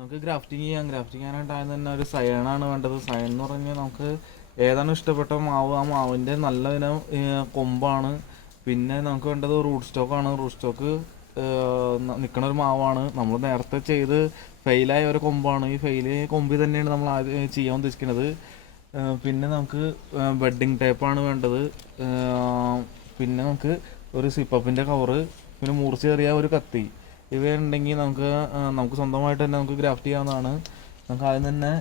നമുക്ക് ഗ്രാഫ്റ്റിംഗ് ചെയ്യാം. ഗ്രാഫ്റ്റിംഗ് ചെയ്യാനായിട്ട് ആദ്യം തന്നെ ഒരു സയണാണ് വേണ്ടത്. സയൺ എന്ന് പറഞ്ഞാൽ നമുക്ക് ഏതാണ് ഇഷ്ടപ്പെട്ട മാവ് ആ മാവിൻ്റെ നല്ല ഇനം കൊമ്പാണ്. പിന്നെ നമുക്ക് വേണ്ടത് റൂട്ട് സ്റ്റോക്കാണ്. റൂട്ട് സ്റ്റോക്ക് നിൽക്കണ ഒരു മാവാണ്. നമ്മൾ നേരത്തെ ചെയ്ത് ഫെയിലായ ഒരു കൊമ്പാണ്. ഈ കൊമ്പിൽ തന്നെയാണ് നമ്മൾ ആദ്യം ചെയ്യാൻ ഉദ്ദേശിക്കുന്നത്. പിന്നെ നമുക്ക് ബെഡിങ് ടേപ്പാണ് വേണ്ടത്. പിന്നെ നമുക്ക് ഒരു സിപ്പപ്പിൻ്റെ കവറ്, പിന്നെ മുറിച്ചേറിയ ഒരു കത്തി. ഇവയുണ്ടെങ്കിൽ നമുക്ക് സ്വന്തമായിട്ട് തന്നെ നമുക്ക് ഗ്രാഫ്റ്റ് ചെയ്യാവുന്നതാണ്. നമുക്ക് ആദ്യം തന്നെ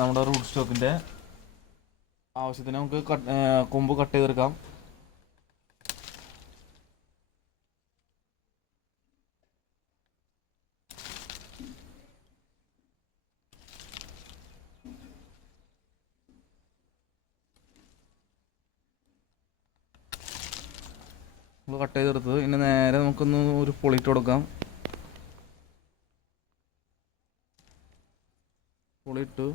നമ്മുടെ റൂട്ട് സ്റ്റോക്കിൻ്റെ ആവശ്യത്തിന് നമുക്ക് കൊമ്പ് കട്ട് ചെയ്തെടുക്കാം. നമ്മൾ കട്ട് ചെയ്തെടുത്തത് ഇനി നേരെ നമുക്കൊന്ന് ഒരു പൊളിയിട്ട് കൊടുക്കാം. പൊളിയിട്ടു.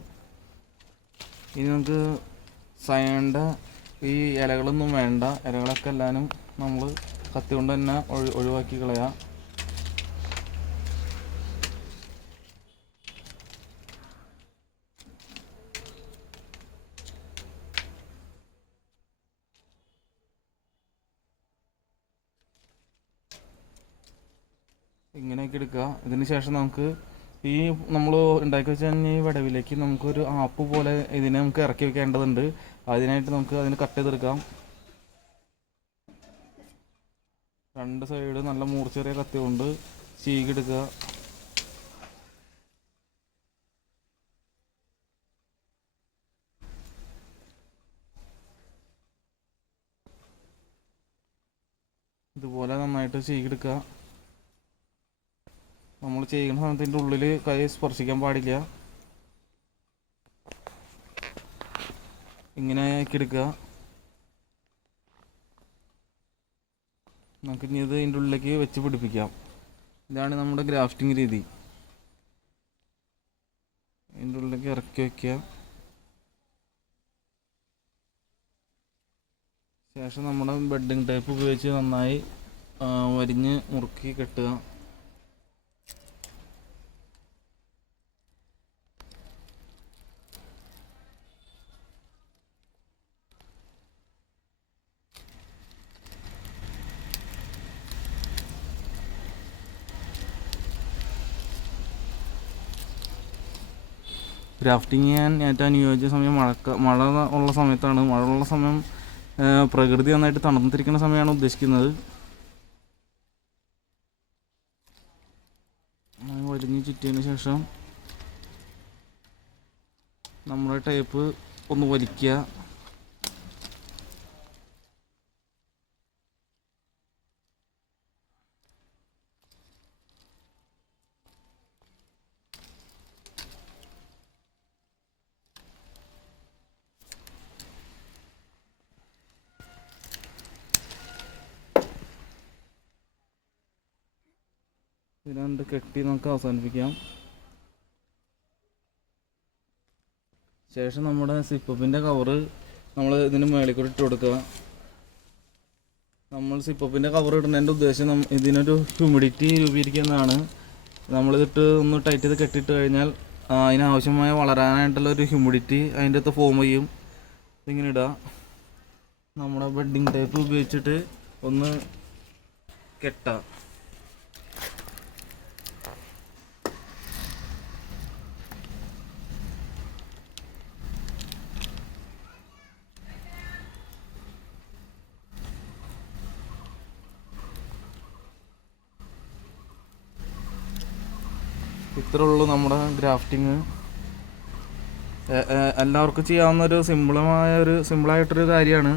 ഇനി നമുക്ക് സയണിൻ്റെ ഈ ഇലകളൊന്നും വേണ്ട. ഇലകളൊക്കെ എല്ലാവരും നമ്മൾ കത്തി കൊണ്ട് തന്നെ ഒഴിവാക്കി കളയാം. ഇങ്ങനെയൊക്കെ എടുക്കുക. ഇതിന് ശേഷം നമുക്ക് ഈ നമ്മൾ ഉണ്ടാക്കി വെച്ചാൽ ഈ വിടവിലേക്ക് നമുക്കൊരു ആപ്പ് പോലെ ഇതിനെ നമുക്ക് ഇറക്കി വെക്കേണ്ടതുണ്ട്. അതിനായിട്ട് നമുക്ക് അതിന് കട്ട് ചെയ്തെടുക്കാം. രണ്ട് സൈഡ് നല്ല മൂർച്ചേറിയ കത്തി കൊണ്ട് ചീകിയെടുക്കുക. ഇതുപോലെ നന്നായിട്ട് ചീകിയെടുക്കുക. നമ്മൾ ചെയ്യുന്ന സമയത്തിൻ്റെ ഉള്ളിൽ കൈ സ്പർശിക്കാൻ പാടില്ല. ഇങ്ങനെ ആക്കി എടുക്കുക. നമുക്ക് ഇനി ഇത് ഇതിൻ്റെ ഉള്ളിലേക്ക് വെച്ച് പിടിപ്പിക്കാം. ഇതാണ് നമ്മുടെ ഗ്രാഫ്റ്റിംഗ് രീതി. ഇതിൻ്റെ ഉള്ളിലേക്ക് ഇറക്കി വയ്ക്കുക. ശേഷം നമ്മുടെ ബെഡിങ് ടേപ്പ് ഉപയോഗിച്ച് നന്നായി വരിഞ്ഞ് മുറുക്കി കെട്ടുക. ഗ്രാഫ്റ്റിംഗ് ചെയ്യാൻ ഏറ്റവും അനുയോജ്യ സമയം മഴ ഉള്ള സമയത്താണ്. മഴ ഉള്ള സമയം പ്രകൃതി നന്നായിട്ട് തണുത്തിരിക്കുന്ന സമയമാണ് ഉദ്ദേശിക്കുന്നത്. വരിഞ്ഞ് ചുറ്റിയതിന് ശേഷം നമ്മുടെ ടേപ്പ് ഒന്ന് വലിക്കുക. ഇതിനെ കെട്ടി നമുക്ക് അവസാനിപ്പിക്കാം. ശേഷം നമ്മുടെ സിപ്പപ്പിൻ്റെ കവറ് നമ്മൾ ഇതിന് മേളിൽ കൂടി ഇട്ട് കൊടുക്കുക. നമ്മൾ സിപ്പപ്പിൻ്റെ കവർ ഇടുന്നതിൻ്റെ ഉദ്ദേശം ഇതിനൊരു ഹ്യൂമിഡിറ്റി രൂപീകരിക്കുന്നതാണ്. നമ്മളിതിട്ട് ഒന്ന് ടൈറ്റ് ചെയ്ത് കെട്ടിയിട്ട് കഴിഞ്ഞാൽ അതിനാവശ്യമായ വളരാനായിട്ടുള്ള ഒരു ഹ്യൂമിഡിറ്റി അതിൻ്റെ അകത്ത് ഫോം ചെയ്യും. ഇതിങ്ങനെ ഇടുക. നമ്മുടെ ബെഡിങ് ടേപ്പ് ഉപയോഗിച്ചിട്ട് ഒന്ന് കെട്ടുക. ഇത്രേ ഉള്ളൂ നമ്മുടെ ഗ്രാഫ്റ്റിങ്. എല്ലാവർക്കും ചെയ്യാവുന്ന സിമ്പിളായിട്ടൊരു കാര്യമാണ്.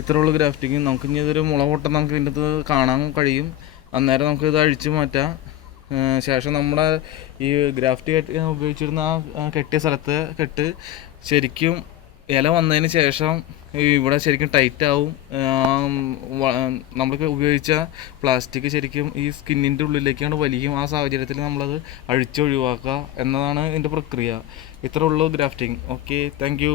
ഇത്രേ ഉള്ളൂ ഗ്രാഫ്റ്റിങ്. നമുക്ക് ഇനി ഇതൊരു മുള പൊട്ടം നമുക്ക് ഇതിൻ്റെ അകത്ത് കാണാൻ കഴിയും. അന്നേരം നമുക്കിത് അഴിച്ചു മാറ്റാം. ശേഷം നമ്മുടെ ഈ ഗ്രാഫ്റ്റ് ഉപയോഗിച്ചിരുന്ന ആ കെട്ടിയ സ്ഥലത്ത് കെട്ട് ശരിക്കും ഇല വന്നതിന് ശേഷം ഇവിടെ ശരിക്കും ടൈറ്റ് ആവും. നമ്മൾക്ക് ഉപയോഗിച്ച പ്ലാസ്റ്റിക് ശരിക്കും ഈ സ്കിന്നിൻ്റെ ഉള്ളിലേക്കാണ് വലിയും. ആ സാഹചര്യത്തിൽ നമ്മളത് അഴിച്ചൊഴിവാക്കുക എന്നതാണ് ഇതിൻ്റെ പ്രക്രിയ. ഇത്രേ ഉള്ളൂ ഗ്രാഫ്റ്റിംഗ്. Okay, thank you.